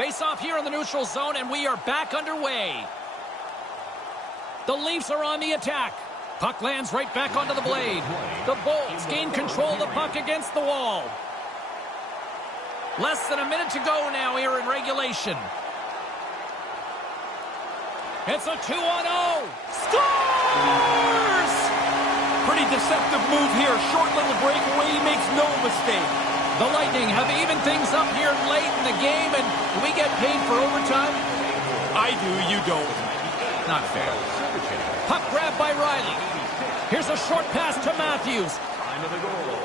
Face off here in the neutral zone, and we are back underway. The Leafs are on the attack. Puck lands right back onto the blade. The Bolts gain control of the puck against the wall. Less than a minute to go now here in regulation. It's a 2-on-0. Scores! Pretty deceptive move here. Short little breakaway. He makes no mistake. The Lightning have evened things up here late in the game, and we get paid for overtime. I do, you don't. Not fair. Puck grab by Riley. Here's a short pass to Matthews. Time of the goal.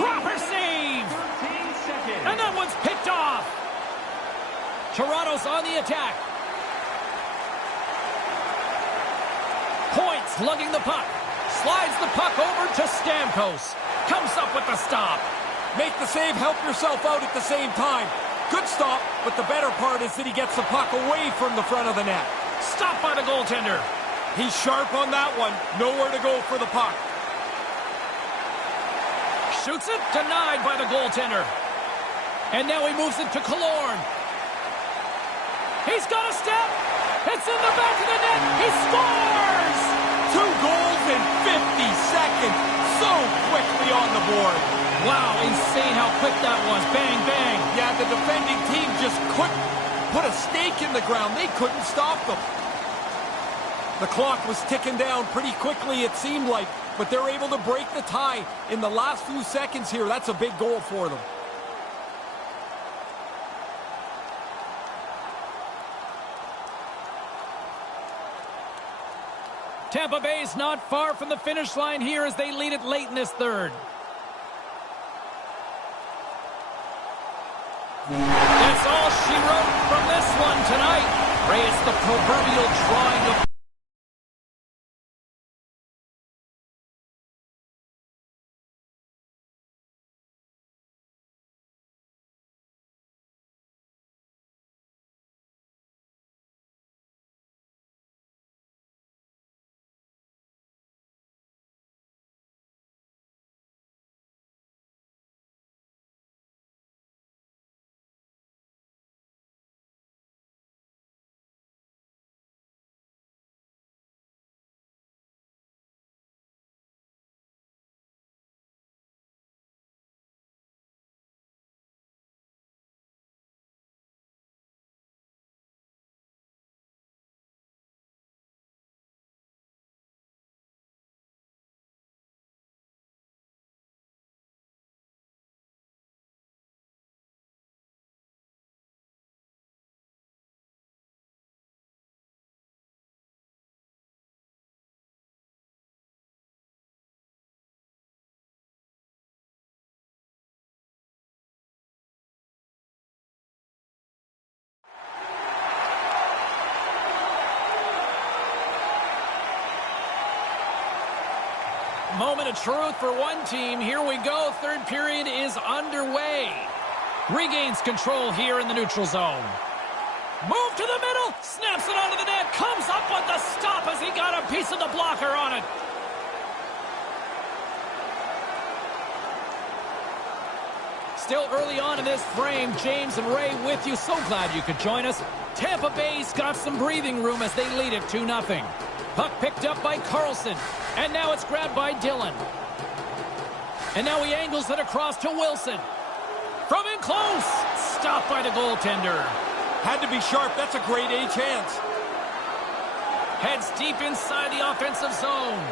Proper save! And that one's picked off. Toronto's on the attack. Point slugging the puck. Slides the puck over to Stamkos. Comes up with the stop. Make the save, help yourself out at the same time. Good stop, but the better part is that he gets the puck away from the front of the net. Stopped by the goaltender. He's sharp on that one. Nowhere to go for the puck. Shoots it, denied by the goaltender. And now he moves it to Killorn. He's got a step. It's in the back of the net. He scores! 2 goals in 50 seconds. So quickly on the board. Wow, insane how quick that was. Bang, bang. Yeah, the defending team just couldn't put a stake in the ground. They couldn't stop them. The clock was ticking down pretty quickly, it seemed like, but they're able to break the tie in the last few seconds here. That's a big goal for them. Tampa Bay's not far from the finish line here as they lead it late in this third. That's all she wrote from this one tonight. Ray, it's the proverbial drawing of... Moment of truth for one team. Here we go. Third period is underway. Regains control here in the neutral zone. Move to the middle. Snaps it onto the net. Comes up with the stop as he got a piece of the blocker on it. Still early on in this frame. James and Ray with you. So glad you could join us. Tampa Bay's got some breathing room as they lead it 2-0. Puck picked up by Carlson. And now it's grabbed by Dillon. And now he angles it across to Wilson. From in close. Stopped by the goaltender. Had to be sharp. That's a grade A chance. Heads deep inside the offensive zone.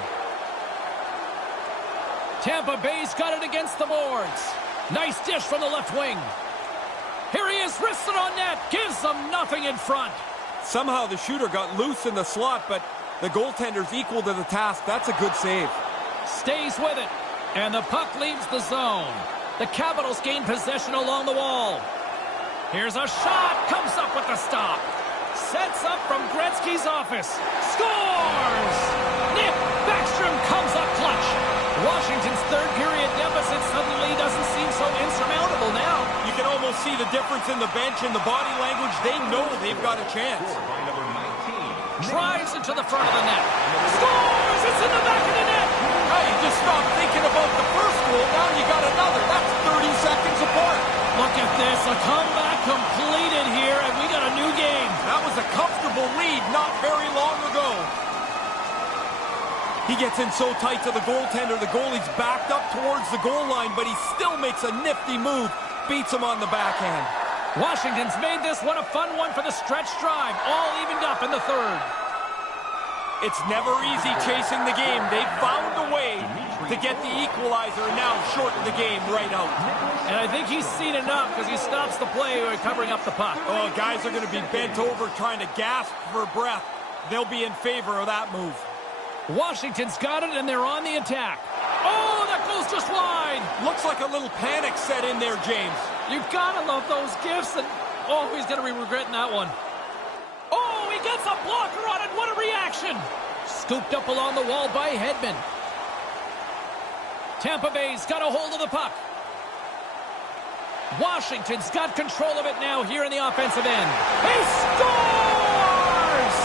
Tampa Bay's got it against the boards. Nice dish from the left wing. Here he is, wristed on net. Gives them nothing in front. Somehow the shooter got loose in the slot, but the goaltender's equal to the task. That's a good save. Stays with it. And the puck leaves the zone. The Capitals gain possession along the wall. Here's a shot. Comes up with the stop. Sets up from Gretzky's office. Scores! Nick Backstrom comes up clutch. Washington's third period deficit suddenly doesn't seem so insurmountable now. You can almost see the difference in the bench and the body language. They know they've got a chance. Drives into the front of the net. Scores! It's in the back of the net. Now you just stop thinking about the first goal. Now you got another. That's 30 seconds apart. Look at this. A comeback completed here, and we got a new game. That was a comfortable lead not very long ago. He gets in so tight to the goaltender. The goalie's backed up towards the goal line, but he still makes a nifty move. Beats him on the backhand. Washington's made this one a fun one for the stretch drive. All evened up in the third. It's never easy chasing the game. They've found a way to get the equalizer and now shorten the game right out. And I think he's seen enough because he stops the play covering up the puck. Oh, guys are going to be bent over trying to gasp for breath. They'll be in favor of that move. Washington's got it, and they're on the attack. Oh, that goes just wide. Looks like a little panic set in there, James. You've got to love those gifts, and oh, he's going to be regretting that one. Oh, he gets a blocker on it. What a reaction. Scooped up along the wall by Hedman. Tampa Bay's got a hold of the puck. Washington's got control of it now here in the offensive end. He scores!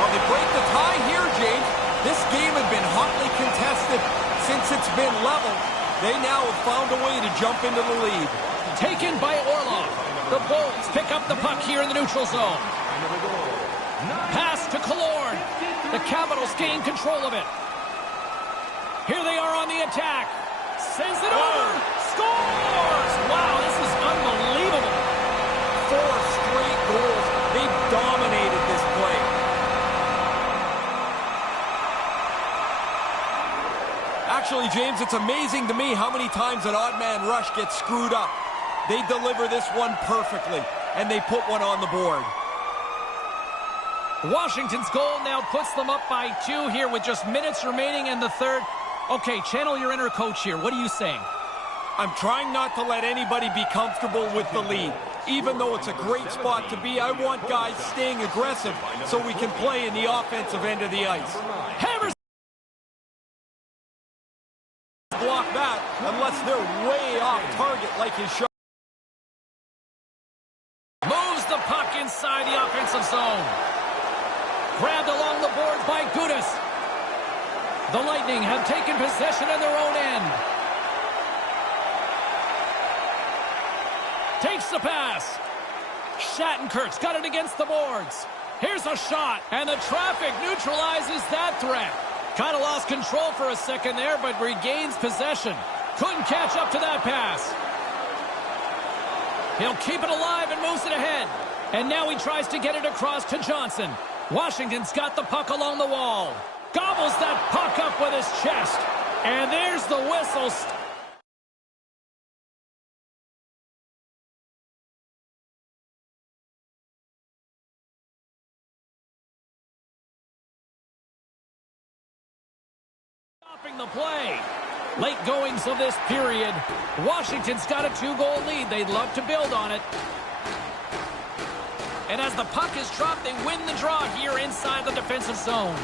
Well, they break the tie here, James. This game had been hotly contested since it's been level. They now have found a way to jump into the lead. Taken by Orlov. The Bulls pick up the puck here in the neutral zone. Pass to Killorn. The Capitals gain control of it. Here they are on the attack. Sends it over. Scores! Wow, this is unbelievable. 4 straight goals. They've dominated this play. Actually, James, it's amazing to me how many times an odd man rush gets screwed up. They deliver this one perfectly, and they put one on the board. Washington's goal now puts them up by 2 here with just minutes remaining in the third. Okay, channel your inner coach here. What are you saying? I'm trying not to let anybody be comfortable with the lead. Even though it's a great spot to be, I want guys staying aggressive so we can play in the offensive end of the ice. Hammers block that unless they're way off target like his shot. moves the puck inside the offensive zone. Grabbed along the boards by Pagonis. The Lightning have taken possession in their own end. Takes the pass. Shattenkirk's got it against the boards. Here's a shot, and the traffic neutralizes that threat. Kind of lost control for a second there, but regains possession. Couldn't catch up to that pass. He'll keep it alive and moves it ahead. And now he tries to get it across to Johnson. Washington's got the puck along the wall. Gobbles that puck up with his chest. And there's the whistle. Stopping the play. Late goings of this period. Washington's got a 2-goal lead. They'd love to build on it. And as the puck is dropped, they win the draw here inside the defensive zone.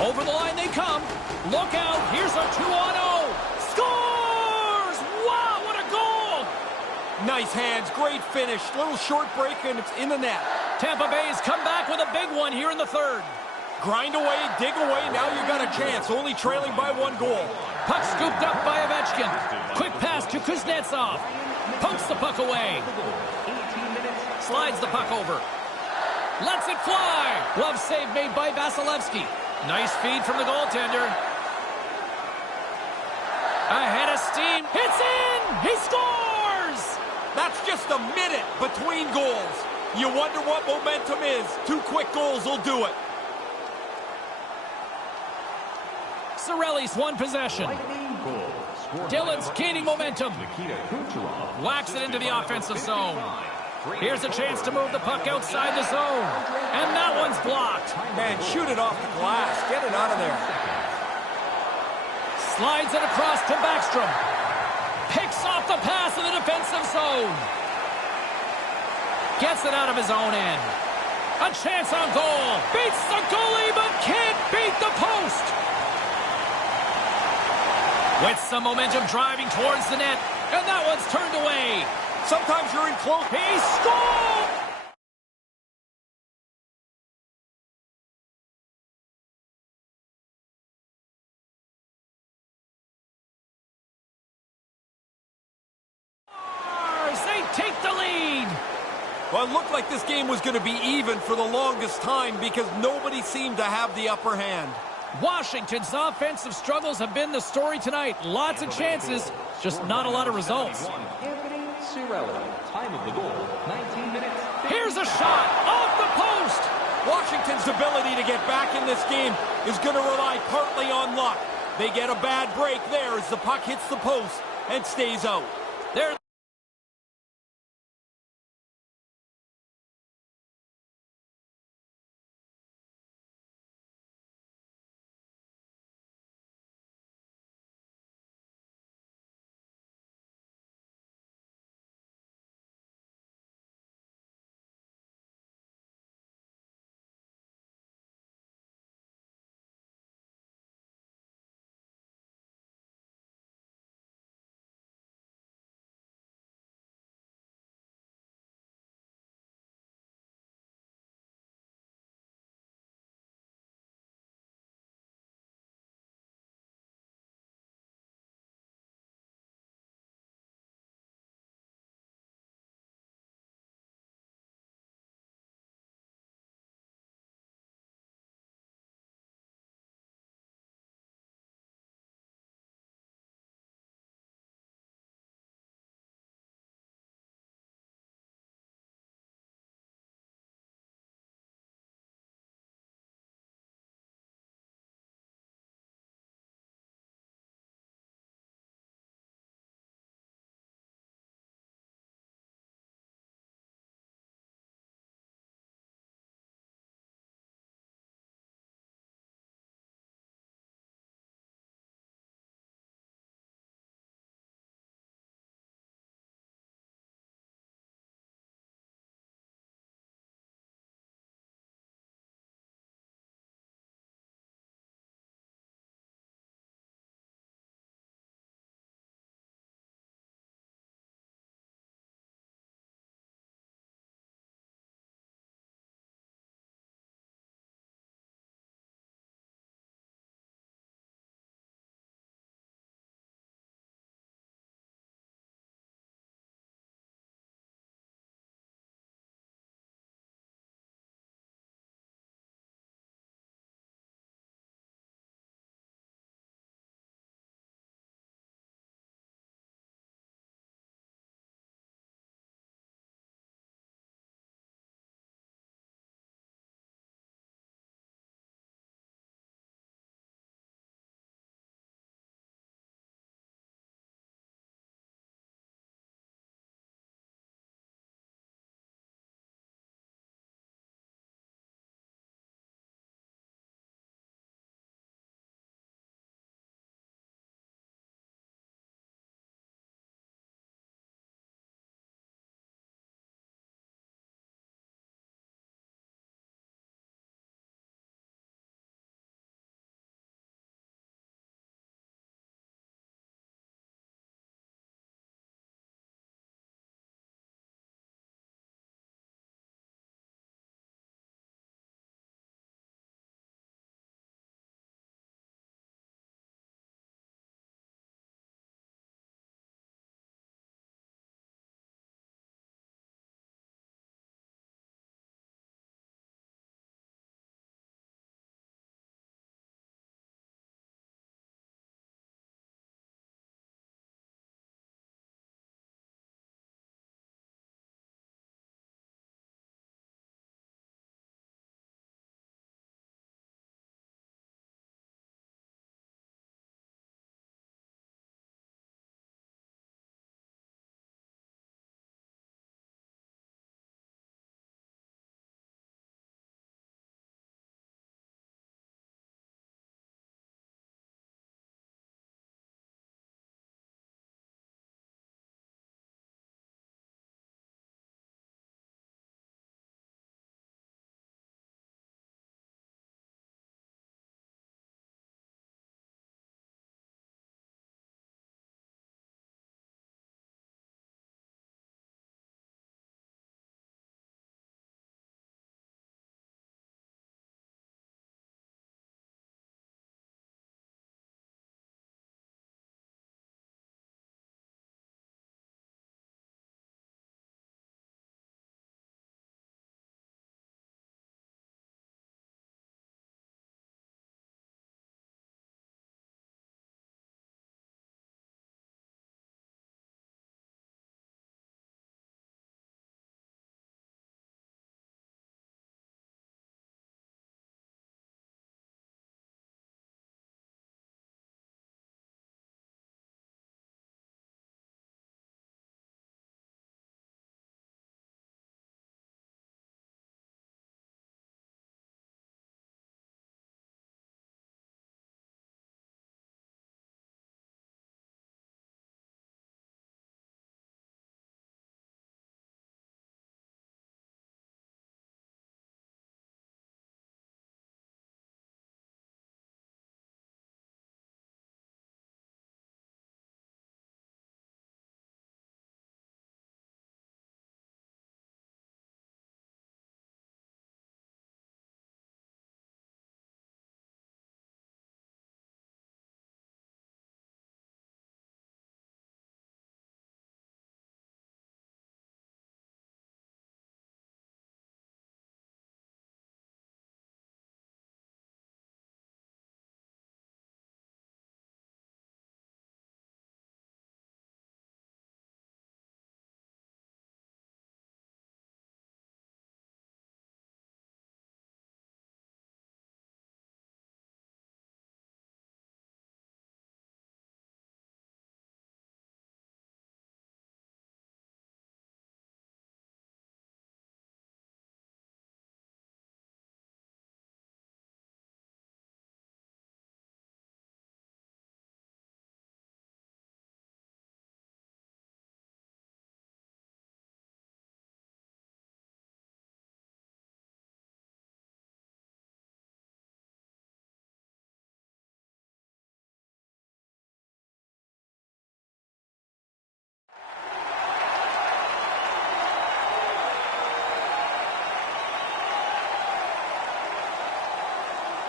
Over the line they come. Look out. Here's a 2-on-0. Scores! Wow, what a goal! Nice hands. Great finish. Little short break, and it's in the net. Tampa Bay's come back with a big one here in the third. Grind away, dig away. Now you got a chance. Only trailing by 1 goal. Puck scooped up by Ovechkin. Quick pass to Kuznetsov. Pumps the puck away. Slides the puck over. Lets it fly. Glove save made by Vasilevsky. Nice feed from the goaltender. Ahead of steam. Hits in. He scores. That's just a minute between goals. You wonder what momentum is. 2 quick goals will do it. Cirelli's won possession. Dylan's gaining momentum. Whacks it into the offensive zone. Here's a chance to move the puck outside the zone. And that one's blocked. Man, shoot it off the glass. Get it out of there. Slides it across to Backstrom. Picks off the pass in the defensive zone. Gets it out of his own end. A chance on goal. Beats the goalie, but can't beat the post. With some momentum driving towards the net. And that one's turned away. Sometimes you're in close. He scored! They take the lead. Well, it looked like this game was going to be even for the longest time because nobody seemed to have the upper hand. Washington's offensive struggles have been the story tonight. Lots of chances, just not a lot of results. Time of the goal, 19 minutes. Here's a shot off the post. Washington's ability to get back in this game is going to rely partly on luck. They get a bad break there as the puck hits the post and stays out. There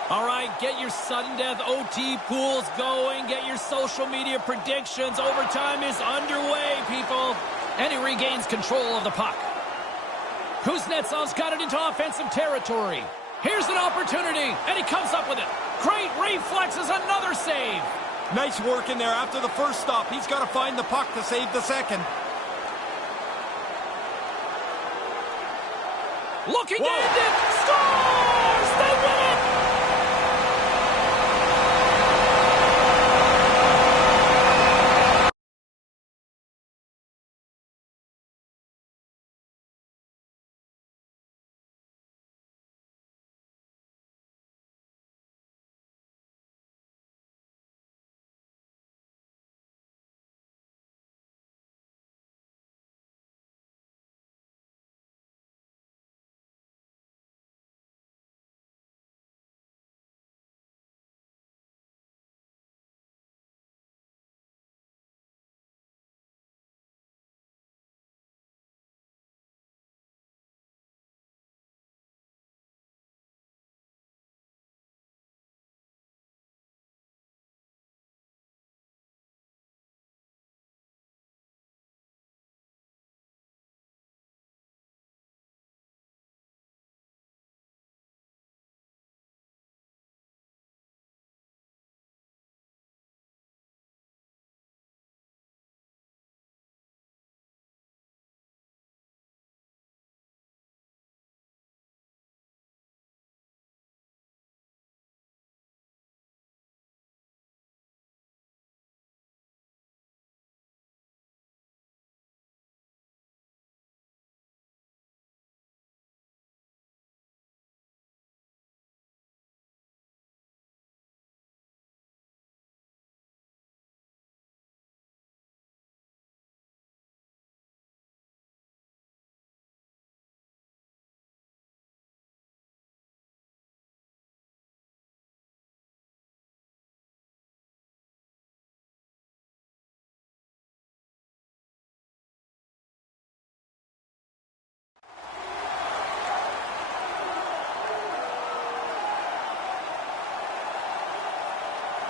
All right, get your sudden death OT pools going. Get your social media predictions. Overtime is underway, people. And he regains control of the puck. Kuznetsov's got it into offensive territory. Here's an opportunity, and he comes up with it. Great reflexes, another save. Nice work in there after the first stop. He's got to find the puck to save the second. Looking to end it. Scores! They win it!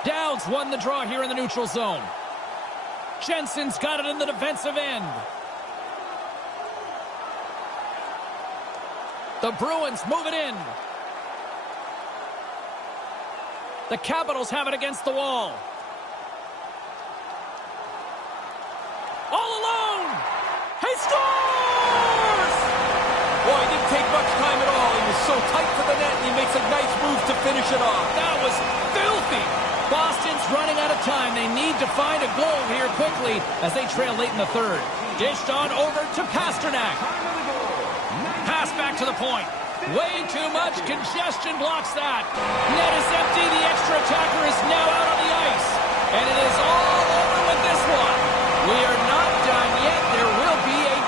Dowds won the draw here in the neutral zone. Jensen's got it in the defensive end. The Bruins move it in. The Capitals have it against the wall. All alone! He scores! Boy, he didn't take much time at all. He was so tight to the net, and he makes a nice move to finish it off. That was filthy! Boston's running out of time. They need to find a goal here quickly as they trail late in the third. Dished on over to Pasternak. Pass back to the point. Way too much congestion blocks that. Net is empty. The extra attacker is now out on the ice. And it is all over with this one. We are not done yet. There will be a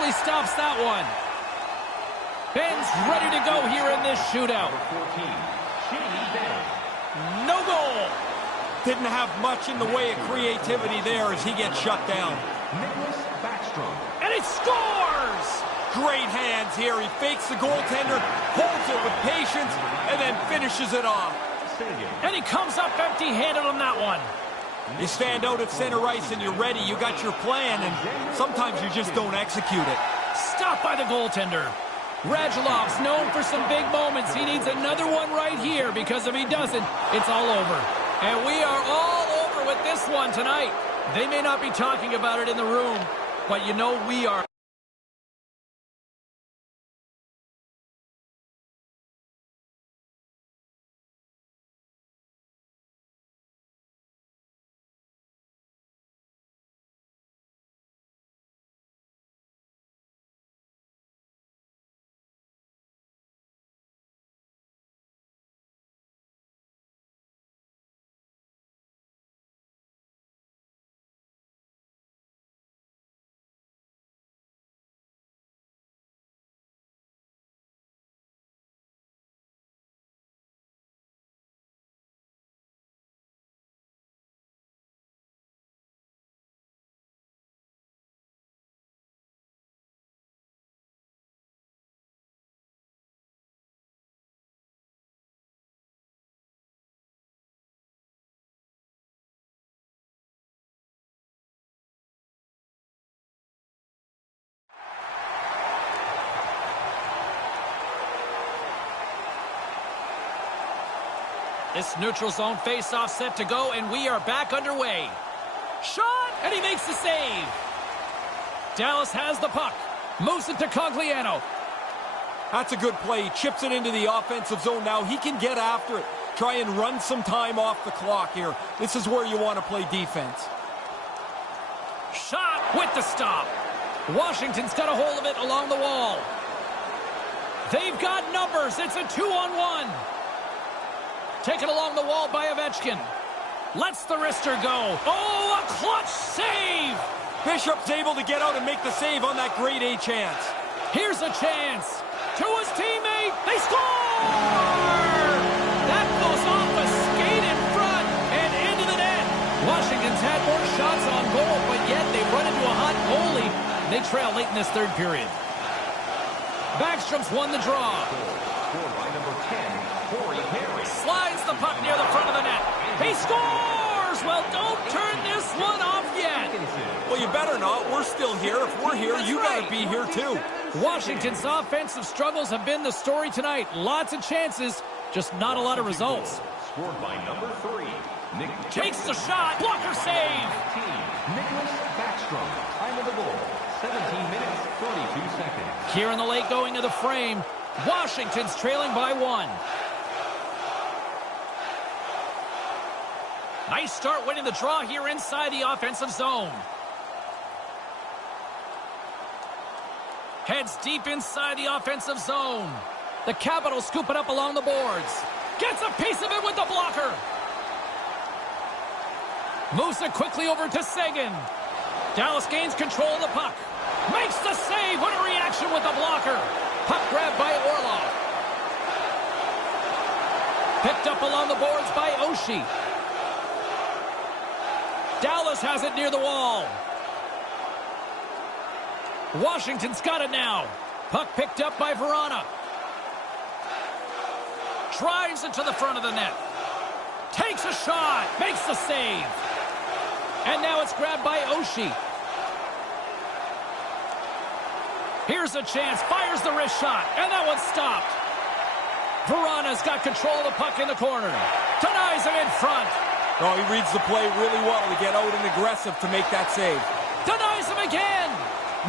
successfully stops that one. Ben's ready to go here in this shootout. No goal. Didn't have much in the way of creativity there as he gets shut down. And he scores! Great hands here. He fakes the goaltender, holds it with patience, and then finishes it off. And he comes up empty-handed on that one. You stand out at center ice and you're ready. You got your plan, and sometimes you just don't execute it. Stopped by the goaltender. Radulov's known for some big moments. He needs another one right here because if he doesn't, it's all over. And we are all over with this one tonight. They may not be talking about it in the room, but you know we are. This neutral zone face-off set to go, and we are back underway. Shot, and he makes the save. Dallas has the puck. Moves it to Cogliano. That's a good play. He chips it into the offensive zone now. He can get after it. Try and run some time off the clock here. This is where you want to play defense. Shot with the stop. Washington's got a hold of it along the wall. They've got numbers. It's a 2-on-1. Taken along the wall by Ovechkin. Lets the wrister go. Oh, a clutch save! Bishop's able to get out and make the save on that grade A chance. Here's a chance. To his teammate. They score! That goes off a skate in front and into the net. Washington's had more shots on goal, but yet they run into a hot goalie. They trail late in this third period. Backstrom's won the draw. Scored by number 10, Corey Harris. Slides the puck near the front of the net. He scores! Well, don't turn this one off yet. Well, you better not. We're still here. If we're here, you got to be here too. Washington's offensive struggles have been the story tonight. Lots of chances, just not a lot of results. Scored by number 3, Nick. Takes the shot. Blocker save. Nicholas Backstrom. Time of the goal, 17 minutes, 32 seconds. Here in the late going of the frame, Washington's trailing by 1. Nice start winning the draw here inside the offensive zone. Heads deep inside the offensive zone. The Capitals scoop it up along the boards. Gets a piece of it with the blocker. Moves it quickly over to Seguin. Dallas gains control of the puck. Makes the save. What a reaction with the blocker. Puck grabbed by Orlov. Picked up along the boards by Oshie. Dallas has it near the wall. Washington's got it now. Puck picked up by Verona. Drives it to the front of the net. Takes a shot. Makes the save. And now it's grabbed by Oshie. Here's a chance. Fires the wrist shot. And that one's stopped. Verona's got control of the puck in the corner. Denies him in front. Oh, he reads the play really well to get out and aggressive to make that save. Denies him again.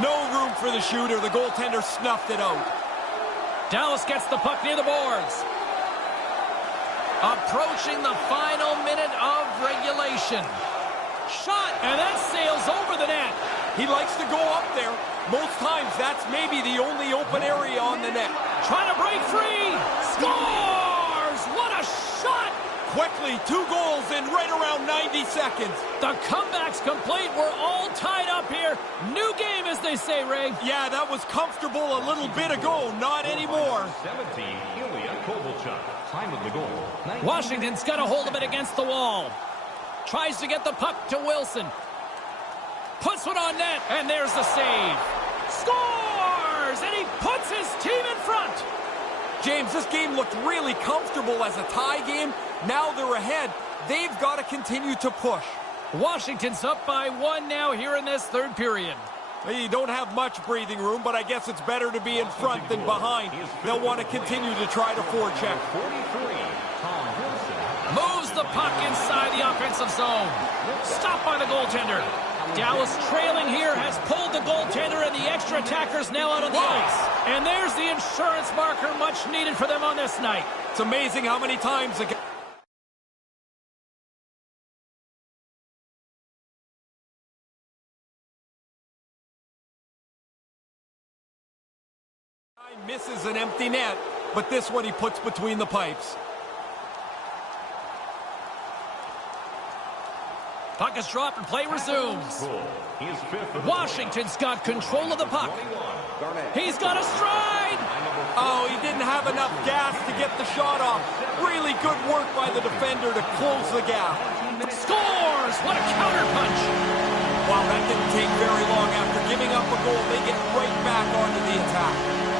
No room for the shooter. The goaltender snuffed it out. Dallas gets the puck near the boards. Approaching the final minute of regulation. Shot, and that sails over the net. He likes to go up there. Most times, that's maybe the only open area on the net. Trying to break free. Scores! What a shot! quickly. 2 goals in right around 90 seconds. The comeback's complete. We're all tied up here. New game, as they say, Ray. Yeah, that was comfortable a little bit ago. Not anymore. 17, Ilya Kovalchuk. Time of the goal. Washington's got a hold of it against the wall. Tries to get the puck to Wilson. Puts one on net, and there's the save. Scores! And he puts his team in front. James, this game looked really comfortable as a tie game. Now they're ahead. They've got to continue to push. Washington's up by 1 now here in this third period. You don't have much breathing room, but I guess it's better to be in front than behind. They'll want to continue to try to forecheck. 43, Tom Wilson. Moves the puck inside the offensive zone. Stopped by the goaltender. Dallas trailing here has pulled the goaltender, and the extra attackers now out on the ice. And there's the insurance marker, much needed for them on this night. It's amazing how many times the guy misses an empty net, but this one he puts between the pipes. Puck is dropped and play resumes. Washington's got control of the puck. He's got a stride. Oh, he didn't have enough gas to get the shot off. Really good work by the defender to close the gap. Scores! What a counterpunch. Wow, that didn't take very long. After giving up a goal, they get right back onto the attack.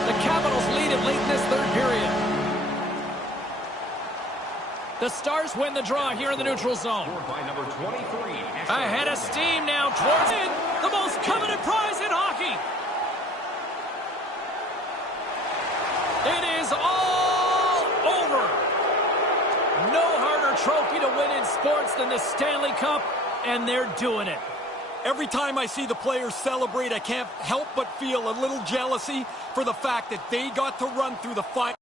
The Capitals lead it late in this third period. The Stars win the draw here in the neutral zone. By number 23. Ahead of steam now towards it. The most coveted prize in hockey. It is all over. No harder trophy to win in sports than the Stanley Cup, and they're doing it. Every time I see the players celebrate, I can't help but feel a little jealousy for the fact that they got to run through the final.